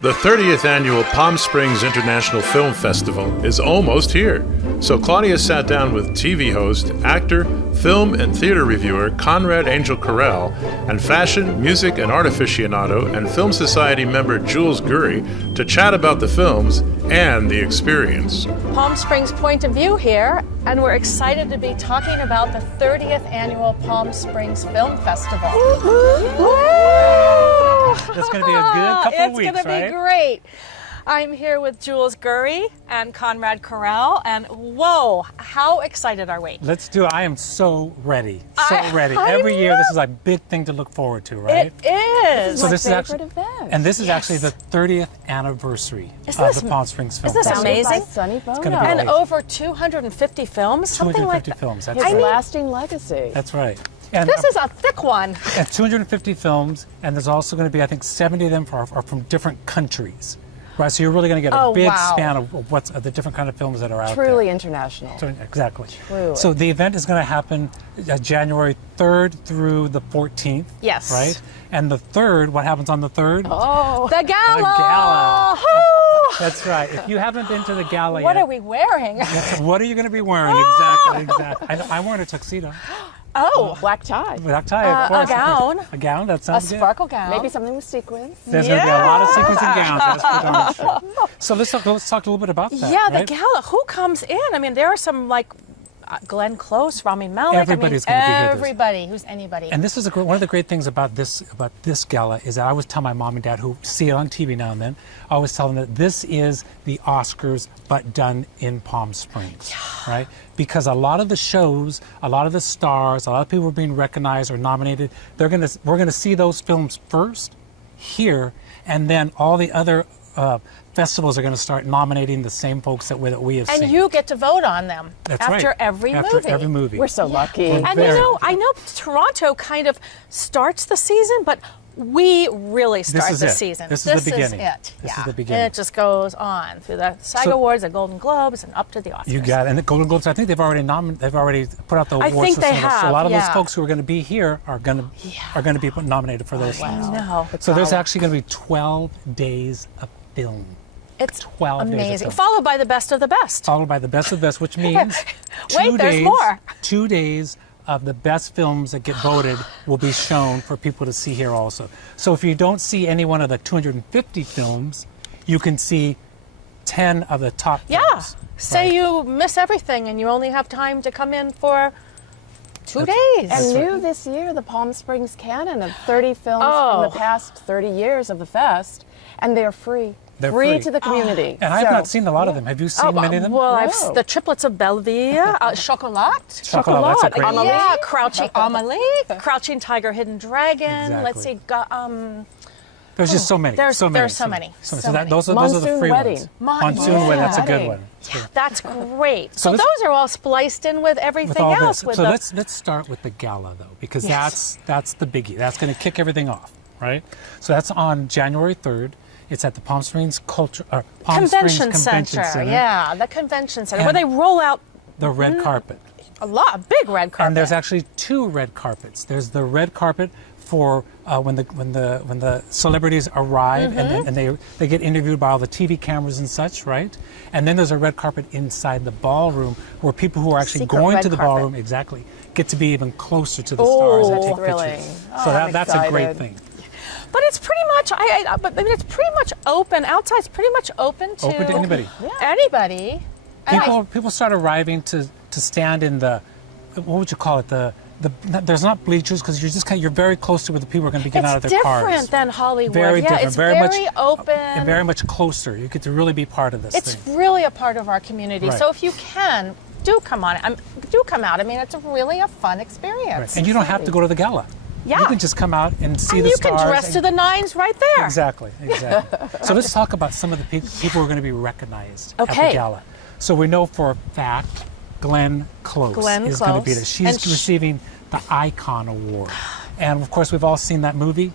The 30th annual Palm Springs International Film Festival is almost here. So Claudia sat down with TV host, actor, film and theater reviewer Conrad Corral and fashion, music and art aficionado and Film Society member Joules Gury to chat about the films and the experience. Palm Springs point of view here, and we're excited to be talking about the 30th annual Palm Springs Film Festival. It's going to be a good couple of weeks, right? It's going to be great. I'm here with Joules Gury and Conrad Corral, and whoa, how excited are we? Let's do it. I am so ready. Ready. Every year, this is a big thing to look forward to, right? It is. So this is actually event. And this is actually the 30th anniversary of the Palm Springs Film Isn't Festival. this amazing? Sunny Bono. And over 250 films, something like that. 250 films. That's His right. lasting legacy. That's right. And, This is a thick one. and 250 films, and there's also going to be, I think, 70 of them are from different countries. Right, so you're really going to get a big span of what's the different kind of films that are out there. Truly international. Exactly. Truly. So the event is going to happen January 3rd through the 14th. Yes. Right? And the 3rd, what happens on the 3rd? Oh, The Gala. The Gala. Woo! That's right. If you haven't been to the Gala What yet, are we wearing? what are you going to be wearing? Exactly. I'm wearing a tuxedo. Oh, black tie. Black tie, of course. a gown. A gown, that A sounds good. sparkle gown. Maybe something with sequins. There's going to be a lot of sequins and gowns, that's for darn sure. So let's talk a little bit about that. Yeah, right? the Gala. Who comes in? I mean, there are some like Glenn Close, Rami Malek. Everybody's going to be here. Everybody who's anybody. And this is one of the great things about this gala is that I always tell my mom and dad, who see it on TV now and then, I always tell them that this is the Oscars but done in Palm Springs, right? Because a lot of the shows, a lot of the stars, a lot of people are being recognized or nominated. We're gonna see those films first here, and then all the other festivals are going to start nominating the same folks that we have seen. And you get to vote on them after every movie. After every movie. We're so lucky. We're And very I know Toronto kind of starts the season, but we really start the season. This is the beginning. This is the beginning. And it just goes on through the SAG Awards, the Golden Globes, and up to the Oscars. You got it. And the Golden Globes, I think they've already put out the awards. I think they system. have. So a lot of those folks who are going to be here are going to be nominated for those things. I know. So there's actually going to be 12 days of film. It's 12 days of amazing. film. Followed by the best of the best. Followed by the best of the best, which means Wait, there's more. 2 days of the best films that get voted will be shown for people to see here also. So if you don't see any one of the 250 films, you can see 10 of the top films. Say you miss everything and you only have time to come in for 2 days. And new this year, the Palm Springs canon of 30 films from the past 30 years of the fest, and they're free. They're free free. to the community. And I have not seen a lot of them. Have you seen many of them? Well, No. the triplets of Belleville, Chocolat. Chocolat, that's a great one. Yeah, Crouching Amelie, Crouching Tiger, Hidden Dragon. Let's see, There's just so many. There's so many. So many. those are the Monsoon free Wedding. ones. Monsoon Wedding, that's a good one. That's great. So let's- those are all spliced in with everything With all else. this. So let's start with the Gala, though, because that's the biggie. That's going to kick everything off, right? So that's on January 3rd. It's at the Palm Springs Convention Center. Yeah, the Convention Center, where they roll out the red carpet. a big red carpet. And there's actually 2 red carpets. There's the red carpet for when the celebrities arrive and they get interviewed by all the TV cameras and such, right? And then there's a red carpet inside the ballroom where people who are actually Secret going red to the carpet. ballroom get to be even closer to the stars and take thrilling. pictures. Oh, So I'm that's a great excited. thing. But it's pretty much, it's pretty much open. Outside's pretty much open to anybody. Anybody. And People start arriving to stand in the, what would you call it? There's not bleachers because you're very close to where the people are going to be getting out of their cars. It's different than Hollywood. Very different. It's very open. And very much closer. You get to really be part of this It's thing. really a part of our community. Right. So if you can, do come on. Do come out. I mean, it's really a fun experience. Right. And you don't have to go to the Gala. Yeah. You can just come out and see And the you stars. can dress to the nines right there. Exactly. So let's talk about some of the people who are going to be recognized at Okay. the Gala. So we know for a fact Glenn Close is going to be there. She's receiving the Icon Award. And of course, we've all seen that movie,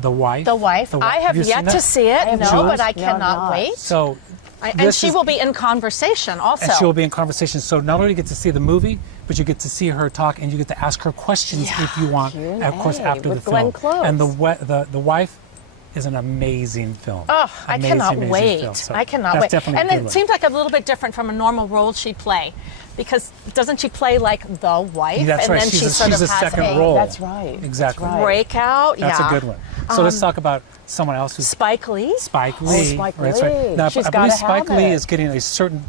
The Wife. The Wife. I have you yet seen that? to see it, no, Jules? but I No, cannot not. wait. So And she will be in conversation also. And she will be in conversation. So not only get to see the movie, but you get to see her talk, and you get to ask her questions if you want. Of course, after with the film. Glenn Close. And the wife is an amazing film. Oh, I Amazing, cannot amazing wait. film. So I cannot that's wait. definitely And a good it one. seems like a little bit different from a normal role she'd play, because doesn't she play like the wife? That's and right. then She's she a- sort she's of a has second a role. That's right. Exactly. That's right. breakout. That's yeah. a good one. So let's talk about someone else who's Spike Lee. Spike Lee. Spike That's right. Lee. Now, She's I believe gotta Spike have Lee it. is getting a certain.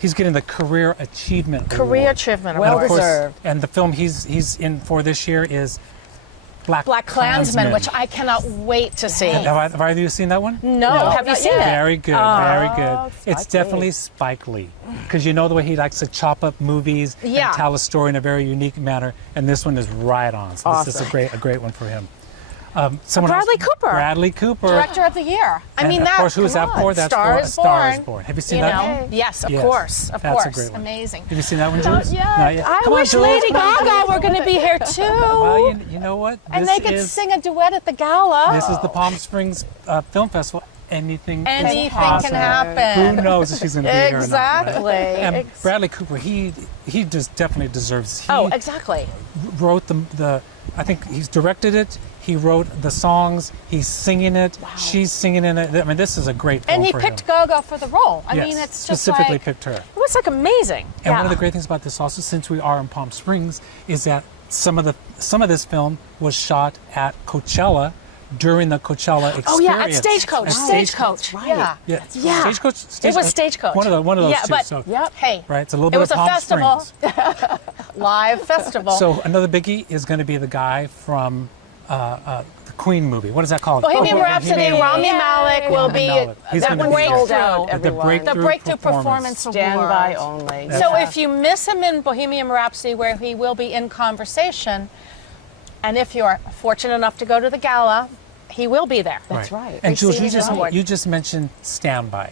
He's getting the Career Achievement Career Award. Achievement And of Award. course- Well-deserved. And the film he's in for this year is Black Klansman, which I cannot wait to see. Have either of you seen that one? No, have you not seen yet. it? Very good, very good. Spike It's definitely Lee. Spike Lee, because you know the way he likes to chop up movies Yeah. and tell a story in a very unique manner, and this one is right on. So this is Awesome. a great one for him. Someone Bradley else? Cooper. Bradley Cooper. Director of the Year. I And mean, of that. course, who's come that on. for? That's Star for is Star is Born. Born. Have you seen You that? know? Yes, of Yes. course, of That's course. a great one. Amazing. Have you seen that one, Not Jules? yet. Not yet. I Come on, wish Jules. Lady Gaga were going to be here too. Well, you know what? and This they could is, sing a duet at the gala. This is the Palm Springs Film Festival. Anything Anything is can possible. happen. Who knows if she's going to be here or not? Exactly. Right? And Ex- Bradley Cooper, he just definitely deserves. He Oh, exactly. wrote the. I think he's directed it. He wrote the songs. He's singing it. She's singing in it. I mean, this is a great film And he for picked him. Gaga for the role. I Yes, mean, it's just specifically like, picked her. it was like amazing. And one of the great things about this also, since we are in Palm Springs, is that some of this film was shot at Coachella during the Coachella experience. Oh yeah, at Stagecoach. At Stagecoach. Right. Yeah. Yeah. Yeah. Stagecoach. It was Stagecoach. One of those yeah, two. But, So, Yep. hey, right, it's a little it bit was of a Palm festival. Springs. Live festival. So another biggie is going to be the guy from the Queen movie. What is that called? Bohemian Rhapsody, Rami Malek will be Malek. He's that gonna be breakthrough. sold out, The everyone. breakthrough The Breakthrough Performance Award. Stand by only. That's So right. if you miss him in Bohemian Rhapsody, where he will be in conversation, and if you're fortunate enough to go to the gala, he will be there. That's right. And Jules, Receiving you just mentioned standby.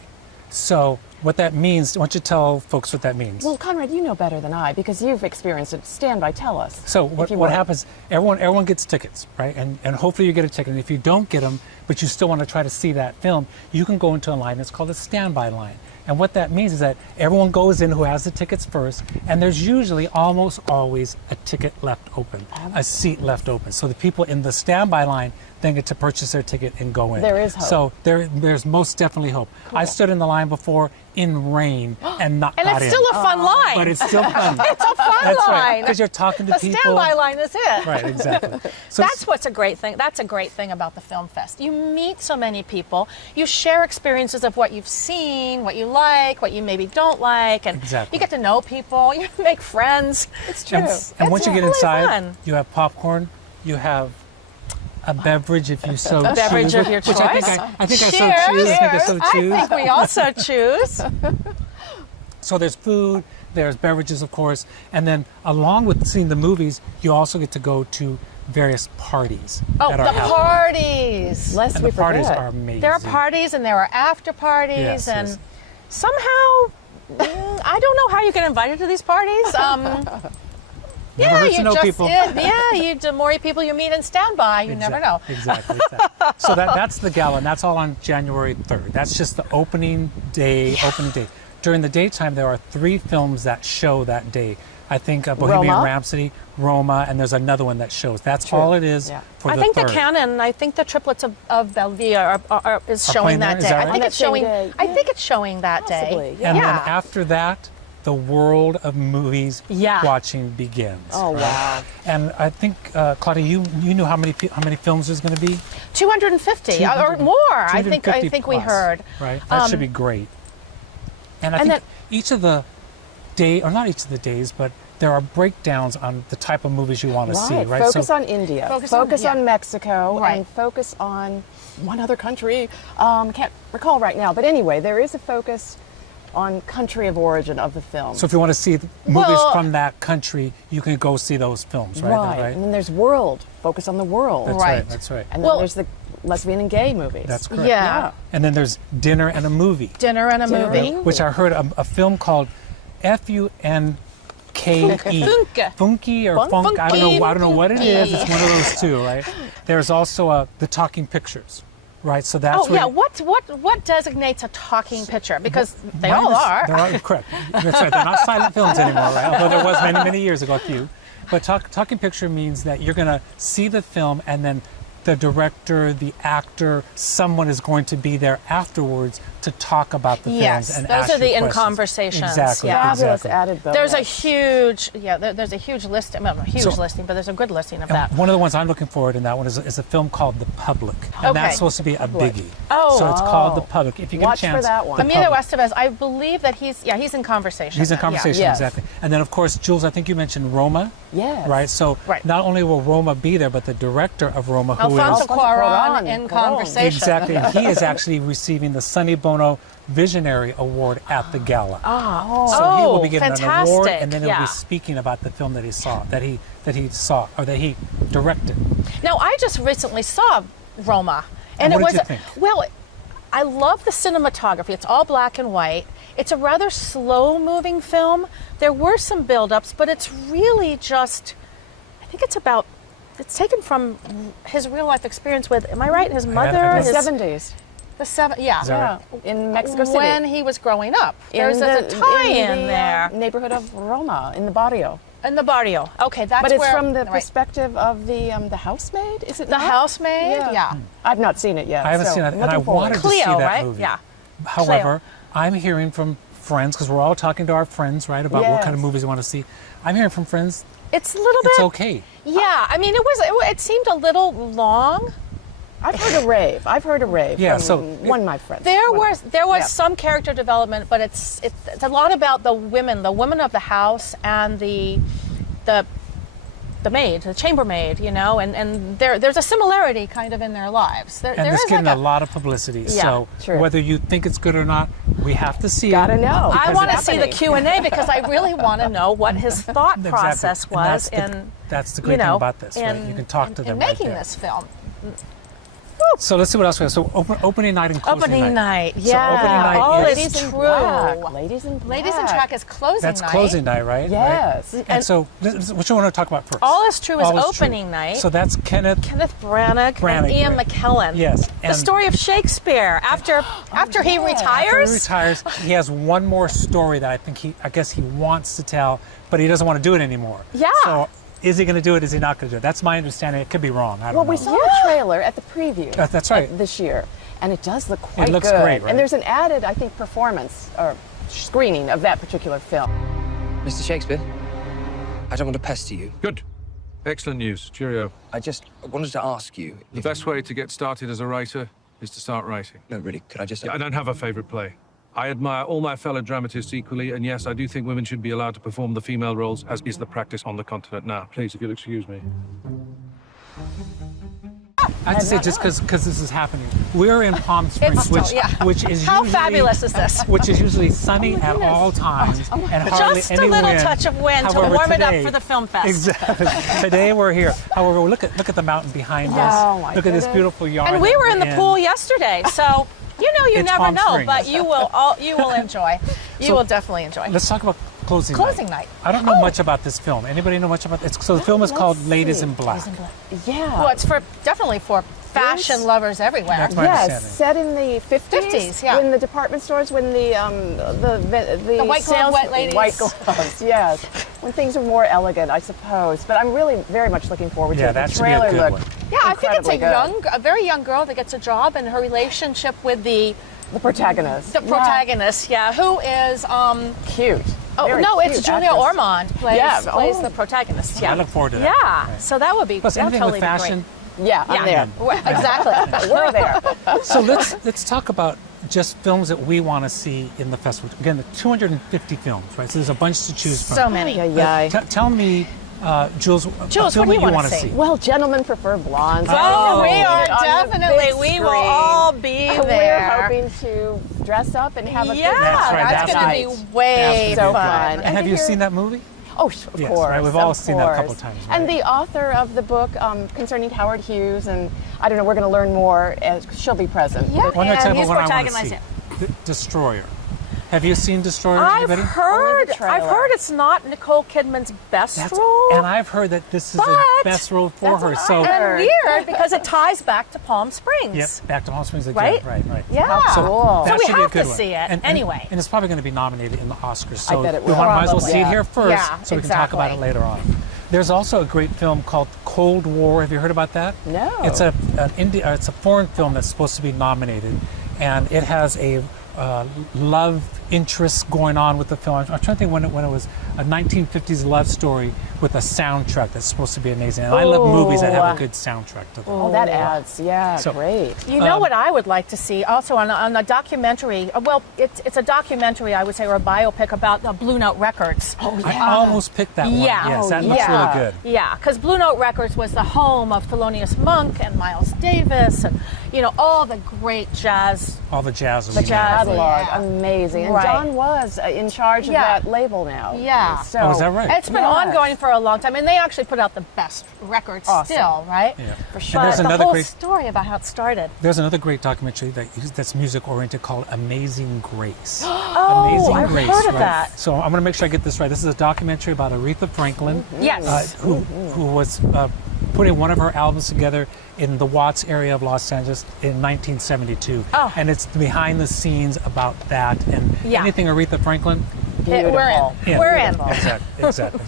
So what that means, why don't you tell folks what that means? Well, Conrad, you know better than I because you've experienced it. Stand by, tell us. So if what you would. happens, everyone gets tickets, right? And hopefully you get a ticket. And if you don't get them, but you still want to try to see that film, you can go into a line that's called a standby line. And what that means is that everyone goes in who has the tickets first, and there's usually almost always a ticket left open, a seat left open. So the people in the standby line then get to purchase their ticket and go in. There is hope. So there's most definitely hope. I stood in the line before in rain and not And got it's still in. a fun line. But it's still fun. It's a fun That's line. right, because you're talking to the people. standby line is it. Right, exactly. So That's what's a great thing. That's a great thing about the film fest. You meet so many people. You share experiences of what you've seen, what you like, what you maybe don't like, and Exactly. you get to know people. You make friends. It's true. And once you get really inside, fun. you have popcorn, you have a beverage if you so choose. beverage of your which I choice. think I so Cheers. choose. I think I so choose. I think we also choose. So there's food, there's beverages, of course, and then along with seeing the movies, you also get to go to various parties. Oh, that the are happening. parties. Lest And we the parties forget. are amazing. There are parties and there are after parties, Yes, and yes. somehow I don't know how you get invited to these parties. Never hurts to you know just people. the more people you meet in standby, you never know. Exactly. So that's the gala, and that's all on January 3rd. That's just the opening day. During the daytime, there are 3 films that show that day. I think Bohemian Roma? Rhapsody, Roma, and there's another one that shows. That's True. all it is Yeah. for I the think 3rd. the canon. I think the triplets of Belvia is Are showing playing that there? Is day. that I right? think On it's that same showing. day, I yeah. think it's showing that Possibly, day. yeah. And yeah. then after that, the world of movies Yeah. watching begins. Oh, wow. And I think Claudia, you knew how many films there's going to be? 250 or more. I think 250 we plus, heard. Right, that should be great. And I and think each of the day, or not each of the days, but there are breakdowns on the type of movies you want to see. Right. Focus on India. Focus on- on Mexico. Right. And focus on one other country. Can't recall right now. But anyway, there is a focus on country of origin of the film. So if you want to see the movies Well- from that country, you can go see those films, right? Right. And then there's world. Focus on the world. That's Right. right. That's right. And then Well- there's the lesbian and gay movies. That's correct. Yeah. And then there's dinner and a movie, Dinner and a Dinner. movie. which I heard a film called Funke. Funky or funk, I don't know what it is. It's one of those two, right? There's also the talking pictures, right? So that's Oh yeah. where What designates a talking picture? Because they my all under- are. They're all correct. That's right. They're not silent films anymore, right? Although there was many years ago a few. But talking picture means that you're going to see the film and then the director, the actor, someone is going to be there afterwards to talk about the films Yes, and those ask are the you in questions. conversations. Exactly. Yeah. Fabulous Exactly. added bonus. There's a huge, there's a huge listing. Well, not a huge So- listing, but there's a good listing of And that. one of the ones I'm looking forward in that one is a film called The Public. And Okay. that's supposed to be a biggie. Oh. So it's called The Public. If you get Watch a for chance. that one. The Emilio Public. Estevez, I believe that he's in conversation. He's in Yeah. conversation, Yes. exactly. And then, of course, Jules, I think you mentioned Roma. Yes. Right? So Right. not only will Roma be there, but the director of Roma, who is... Alfonso Cuarón Cuarón. in Cuarón. conversation. Exactly. And he is actually receiving the Sonny Bono Visionary Award at the Gala. So he will be getting an award, fantastic. and then he'll Yeah. be speaking about the film that he saw, that he saw, or that he directed. Now, I just recently saw Roma, and what it did was you think? well. I love the cinematography. It's all black and white. It's a rather slow-moving film. There were some build-ups, but it's really just. I think it's about. It's taken from his real-life experience with. Am I right? His mother. I The think his, 70s. the seven. Yeah. Is that right? Yeah, in Mexico City. When he was growing up. In There's a the- tie-in in the, there. neighborhood of Roma, in the barrio. In the barrio. Okay, that's But it's where. from the right. perspective of the housemaid, is it The not? housemaid. Yeah. I've not seen it yet. I haven't so seen it, and looking I forward. wanted to see Cleo, that right? movie. Yeah. However, I'm hearing from friends, because we're all talking to our friends, right, about what kind of Yes. movies we want to see. I'm hearing from friends, It's a little it's bit. okay. Yeah. I mean, it seemed a little long. I've heard a rave. Yeah, from so- one of my friends. There was Yeah. some character development, but it's a lot about the women of the house and the maid, the chambermaid, and there's a similarity kind of in their lives. There And it's is getting like a lot of publicity. Yeah, So true. whether you think it's good or not, we have to see Gotta it. know. I because want to it's see the happening. Q&A because I really want to know what his thought Exactly. process And was that's the great thing about this, right? You can talk to them in right making there. this film. So let's see what else we have. So opening night and closing Opening night, So yeah. opening night Oh, is... it Ladies is in true. Black. Ladies in Black. Ladies in Track is closing That's night. closing night, right? Yes. Right? And so, what you want to talk about first? All is True is All opening True. night. So that's Kenneth. Kenneth Branagh and Branagh, Ian right. McKellen. Yes, The and- story of Shakespeare after he yeah. retires. He retires. He has one more story that I guess he wants to tell, but he doesn't want to do it anymore. Yeah. So is he going to do it? Is he not going to do it? That's my understanding. It could be wrong. I don't Well, know. we saw a trailer at the preview. That's right. This year, and it does look quite looks good. great, right? And there's an added, I think, performance or screening of that particular film. Mr. Shakespeare, I don't want to pester you. Good. Excellent news. Cheerio. I just wanted to ask you. The best way to get started as a writer is to start writing. No, really, could I just... I don't have a favorite play. I admire all my fellow dramatists equally, and yes, I do think women should be allowed to perform the female roles, as is the practice on the continent now. Please, if you'll excuse me. I have to say, just because this is happening, we're in Palm Springs, which is How usually, fabulous is this? Which is usually sunny at all times and hardly Just any a little wind. touch of wind to However, warm it up today- for the film fest. Exactly. Today we're here. However, look at the mountain behind us. Oh, my Look at this goodness. beautiful yard. And we that were in we're the pool yesterday, so you It's never Palm know, Springs. but you will enjoy. You So, will definitely enjoy. Let's talk about closing Closing night. I don't know much about this film. Anybody know much about it? So the film is called let's Ladies see. in Black. Yeah. Well, it's definitely for fashion lovers everywhere. That's my Yes, understanding. set in the 50s. 50s, yeah. When the department stores, when the white glove sales, white ladies. White gloves, yes. When things are more elegant, I suppose. But I'm really very much looking forward Yeah, to it. that The should be a trailer good looked one. Yeah, I think it's incredibly good. a very young girl that gets a job, and her relationship with the protagonist. protagonist, who is Cute. oh Very no, it's cute Julia actress. Ormond plays Yeah, the protagonist. I Yeah, look forward to that. yeah. Right. So that would be Plus, that would anything totally with fashion. Yeah, I'm Yeah. there. Well, exactly. We're there. So let's talk about just films that we want to see in the festival. Again, the 250 films, right? So there's a bunch to choose from. So many. Yay. Tell me, Jules, a Jules, film what do that you you wanna want to see? see. Well, gentlemen prefer blondes. Oh, we are On the definitely. big We will screen. all be We're there. hoping to dress up and have a Yeah, good That's right, that's that's going night. to be way That's So gonna be fun. good. And have to you hear- seen that movie? Oh, of Yes, course. right, we've all of seen that a couple course. times, And right? the author of the book concerning Howard Hughes, and I don't know, we're going to learn more as she'll be present. Yeah. But One more And time, he's what I want to protagonizing see. Destroyer. Have you seen Destroyer? I've anybody? heard. Only the I've trailer. heard it's not Nicole Kidman's best That's- role. And I've heard that this is the But best role for that's her. what I So, heard. and weird because it ties back to Palm Springs. yep, back to Palm Springs again. Right? Right. Yeah. So, Cool. that So we should be a have to good one. see it And anyway. And it's probably going to be nominated in the Oscars. So bet it we will. might as well Probably. see it Yeah. here first, Yeah, so we can talk about it exactly. later on. There's also a great film called Cold War. Have you heard about that? No. It's it's a foreign film that's supposed to be nominated, and it has a love interest going on with the film. I'm trying to think when it was a 1950s love story with a soundtrack that's supposed to be amazing. And I love movies that have a good soundtrack to them. Oh, that adds. Yeah, So- great. You know what I would like to see also on a documentary? Well, it's a documentary, I would say, or a biopic about the Blue Note Records. Oh, I almost picked that one. Yeah. Yes, that Oh, looks yeah. really good. Yeah, because Blue Note Records was the home of Thelonious Monk and Miles Davis and, all the great jazz. All the jazz. The jazz. Catalog, Yeah. amazing. And Right. John was in charge of Yeah. that label now. Yeah. So, Oh, is that right? It's been ongoing for a long time, and they actually put out the best records Awesome. still, right? Yeah. For sure. But there's the another whole great- story about how it started. There's another great documentary that's music oriented called Amazing Grace. Oh, Amazing I've Grace. heard of right? that. So I'm going to make sure I get this right. This is a documentary about Aretha Franklin, Yes. who was putting one of her albums together in the Watts area of Los Angeles in 1972. Oh. And it's behind the scenes about that and Yeah. anything Aretha Franklin. We're Beautiful. in. Yeah. We're in. Exactly.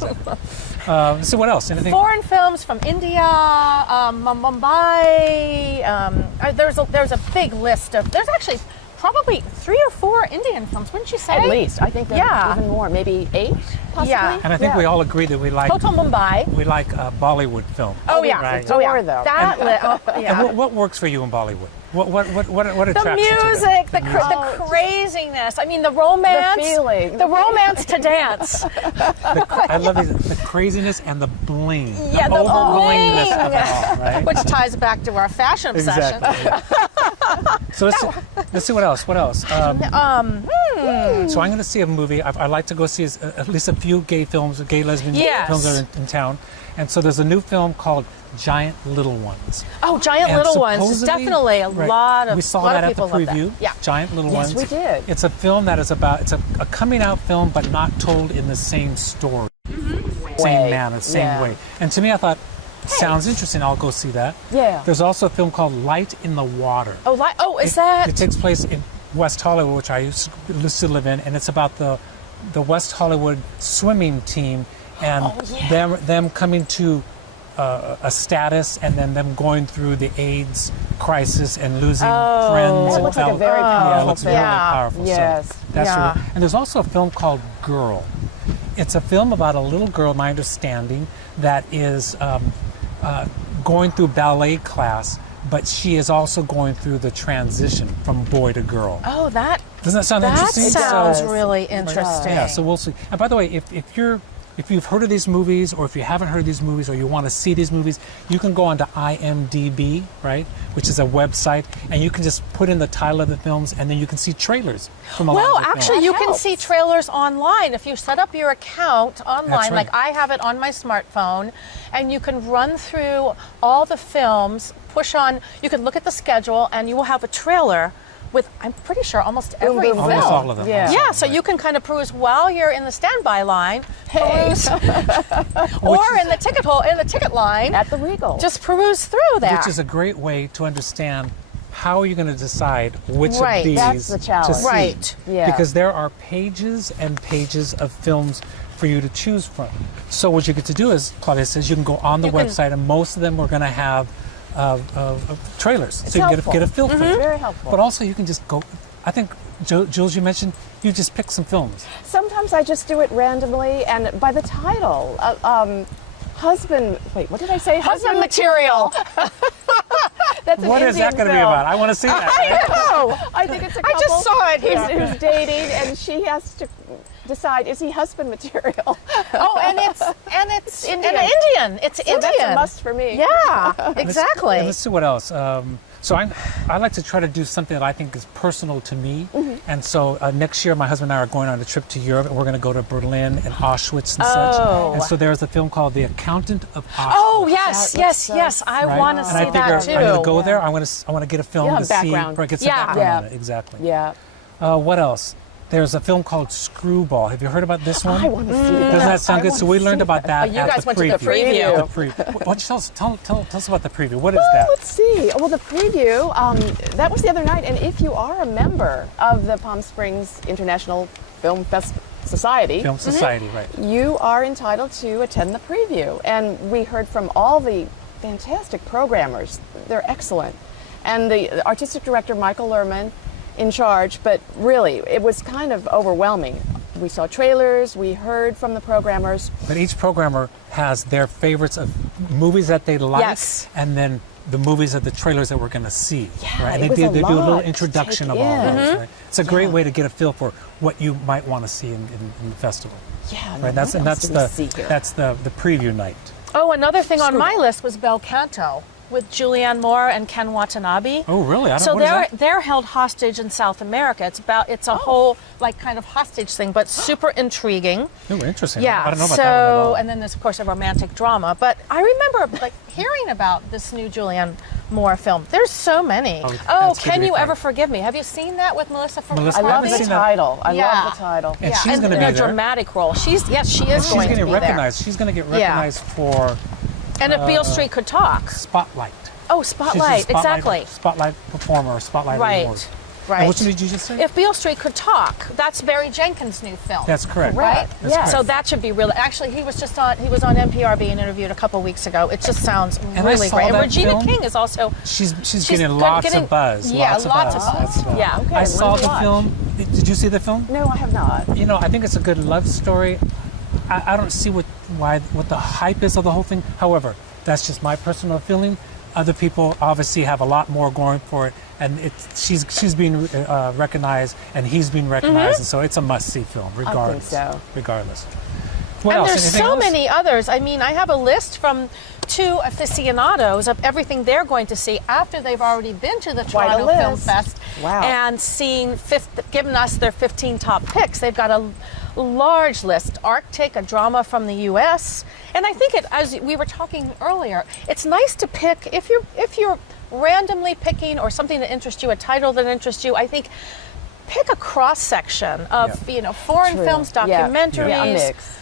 So what else? Anything? Foreign films from India, Mumbai. There's a big list of. There's actually probably 3 or 4 Indian films, wouldn't you say? At least. I think there Yeah. are even more. Maybe 8, possibly? Yeah. And I think we all agree that we like Hotel Mumbai. Bollywood film. Oh yeah. Right. Oh yeah. Adore them. That yeah. And what works for you in Bollywood? What The attracts you to that? music, the craziness. I mean, the romance, The feeling. the romance to dance. I love the craziness and the bling. Yeah, the over blingness bling. of it all, right? Which ties back to our fashion obsession. Exactly. So let's see what else. What else? So I'm going to see a movie. I'd like to go see at least a few gay films, gay lesbian Yes. films that are in town. And so there's a new film called Giant Little Ones. Oh, Giant And Little Ones is supposedly- definitely a right, lot of we saw lot that of at the people love that. preview. Yeah. Giant Little Yes, Ones. we did. It's a film that is about a coming out film, but not told in the same story, same Way. manner, same Yeah. way. And to me, I thought, sounds interesting. I'll go see that. Yeah. There's also a film called Light in the Water. Is that? It takes place in West Hollywood, which I used to live in, and it's about the West Hollywood swimming team and them coming to a status, and then them going through the AIDS crisis and losing friends. That and looks like a fam- very Yeah, it powerful looks film. really Yeah. powerful. Yes. So that's Yeah. really, and there's also a film called Girl. It's a film about a little girl, my understanding, that is going through ballet class, but she is also going through the transition from boy to girl. Oh, that Doesn't that sound that interesting? sounds does. really interesting. Yeah, so we'll see. And by the way, if you've heard of these movies, or if you haven't heard of these movies, or you want to see these movies, you can go onto IMDb, right, which is a website, and you can just put in the title of the films, and then you can see trailers from a lot Well, of the actually, films. you That can helps. see trailers online if you set up your account online. That's right. Like I have it on my smartphone, and you can run through all the films. Push on. You can look at the schedule, and you will have a trailer with, I'm pretty sure, almost every boom, film. almost all of them. Yeah. almost all Yeah, of so them, you can kind of peruse while you're in the standby line, peruse, or in the ticket line. At the Regal. Just peruse through that. which is a great way to understand how are you going to decide which Right. of these That's the to challenge. see. Right. Yeah. Because there are pages and pages of films for you to choose from. So what you get to do is, Claudia says, you can go on the You can- website, and most of them are going to have trailers, It's so you can helpful. get a feel for it. Very helpful. But also, you can just go. I think, Jules, you mentioned you just pick some films. Sometimes I just do it randomly, and by the title, husband. Wait, what did I say? Husband material. That's an What is that Indian going to be film. about? I want to see that. right? Oh, I think it's a I couple just saw it here. who's dating, and she has to decide, is he husband material? Oh, and it's Indian. Indian. It's So Indian. that's a must for me. Yeah, exactly. And let's see what else. So I like to try to do something that I think is personal to me. And so next year, my husband and I are going on a trip to Europe, and we're going to go to Berlin and Auschwitz and such. And so there's a film called The Accountant of Auschwitz. Oh yes, That yes, looks yes. I right? want to And see I figure that too. I'm going to go there. I want to get a film Yeah, to background. see, get some Yeah. background on Yeah. it. Exactly. Yeah. What else? There's a film called Screwball. Have you heard about this one? I want to see that. Doesn't that sound I good? wanna So we see learned about that Oh, you at guys the went to preview. the preview. At the preview. Why don't you tell us about the preview? What is Well, that? let's see. Well, the preview, that was the other night, and if you are a member of the Palm Springs International Film Society, Film Society, right. you are entitled to attend the preview. And we heard from all the fantastic programmers. They're excellent. And the artistic director, Michael Lerman, in charge, but really, it was kind of overwhelming. We saw trailers, we heard from the programmers. But each programmer has their favorites of movies that they like, Yes. and then the movies of the trailers that we're going to see. Yeah, right? it And was they a do a little lot to introduction take of all in. those. Right? It's a great way to get a feel for what you might want to see in the festival. Yeah, Right? That's what else did we see here? the preview night. Oh, another thing on Screw my it. list was Bel Canto with Julianne Moore and Ken Watanabe. Oh, really? So what is that? they're held hostage in South America. It's a whole like kind of hostage thing, but super intriguing. Oh, interesting. Yeah. I don't know about that one at all. And then there's of course a romantic drama. But I remember like hearing about this new Julianne Moore film. There's so many. Oh, Oh, that's good Can to You be Ever fair. Forgive Me? Have you seen that with Melissa Melissa, I Farmer? love haven't the seen that. title. I Yeah. love the title. And Yeah, she's and going to in be a there. dramatic role. She is She's going to going to be get there. recognized. She's going to get Yeah. recognized for And if Beale Street could talk. Spotlight. Oh, She's a Spotlight, exactly. Spotlight performer or Spotlight Right, award. right. And which one did you just say? If Beale Street Could Talk, that's Barry Jenkins' new film. That's correct. right. That's Yes. So that should be really. Actually, he was on NPR being interviewed a couple weeks ago. It just sounds I really saw great. And that Regina film. King is also. She's she's getting lots of buzz. Yeah, lots of buzz. Yeah. Okay, I saw when's the it watch? film. Did you see the film? No, I have not. You know, I think it's a good love story. I don't see what the hype is of the whole thing. However, that's just my personal feeling. Other people obviously have a lot more going for it, and she's being recognized, and he's being recognized, and so it's a must-see film, regardless. so. Regardless. What And else? there's Anything so else? many others. I mean, I have a list from 2 aficionados of everything they're going to see after they've already been to the Quite a Toronto Film list. Fest Wow. and given us their 15 top picks. They've got a large list. Arctic, a drama from the U.S. And I think as we were talking earlier, it's nice to pick if you're randomly picking or something that interests you, a title that interests you. I think pick a cross section of foreign True. films, Yeah. documentaries. Yeah, a mix.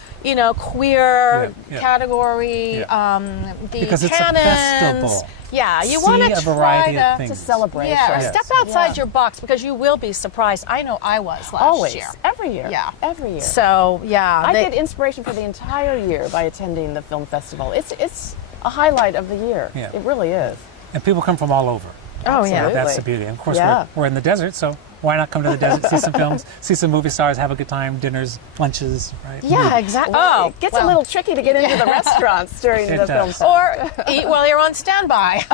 Queer Yeah. category, the Because it's a canons. festival. Yeah, you See want a to variety try of to. things. It's a celebration. Yeah, Yes. step outside Yeah. your box because you will be surprised. I know I was last Always. year. Every year. Yeah. Every year. So yeah, I get inspiration for the entire year by attending the film festival. It's a highlight of the year. Yeah. It really is. And people come from all over. oh So yeah. that's the beauty. And of course, Yeah. we're in the desert, so why not come to the desert, see some films, see some movie stars, have a good time, dinners, lunches, right? Yeah, exactly. Well, Oh, it gets well. a little tricky to get into the restaurants during It the film does. festival. Or eat while you're on standby.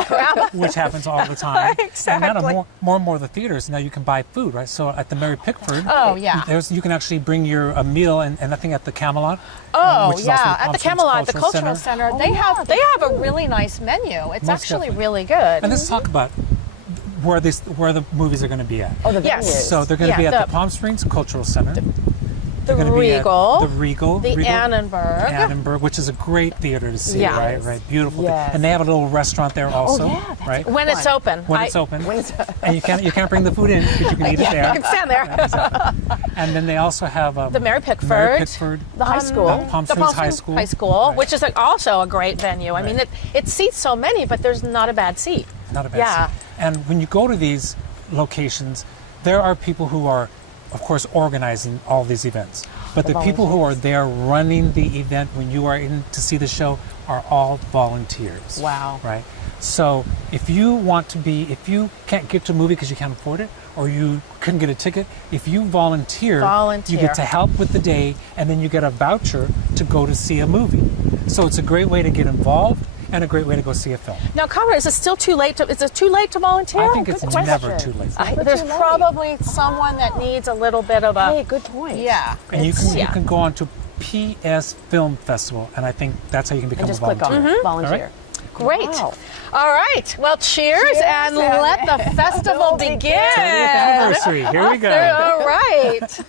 Which happens all the time. Exactly. And now more and more of the theaters, now you can buy food, right? So at the Mary Pickford, Oh, yeah. you can actually bring a meal, and I think at the Camelot. Oh which is also yeah, the at the Palm Springs Camelot, the Cultural Center, Oh, they yeah, have they a really nice menu. It's Most actually definitely. really good. And let's talk about where the movies are going to be at. Oh, the Yes. venues. So they're going to Yeah, be at the the- Palm Springs Cultural Center. the They're gonna be at Regal, the Regal, the Annenberg. Annenberg, which is a great theater to see, Yes. right? Beautiful. Yes. And they have a little restaurant there also, yeah, that's right? When it's open. When it's open. When it's- And you can't bring the food in, but you can eat it there. You can stand there. And then they also have The Mary Pickford. Mary Pickford, the high school. Palm The Springs High School. High School, Right. which is also a great venue. I mean, Right. it seats so many, but there's not a bad seat. Not a bad Yeah. seat. And when you go to these locations, there are people who are, of course, organizing all these events. But the people who are there running the event when you are in to see the show are all volunteers. Wow. Right? So if you can't get to a movie because you can't afford it, or you couldn't get a ticket, if you volunteer, you get to help with the day, and then you get a voucher to go to see a movie. So it's a great way to get involved and a great way to go see a film. Now, Conrad, is it still too late to volunteer? I think it's good never question. too late. There's too late. probably someone that needs a little bit of a Hey, good point. yeah. And you it's- can go on to PS Film Festival, and I think that's how you can become And just a click volunteer. on it. Volunteer. Great. Wow. All right. Well, cheers and let the festival begin. 30th anniversary. Here we go. All right.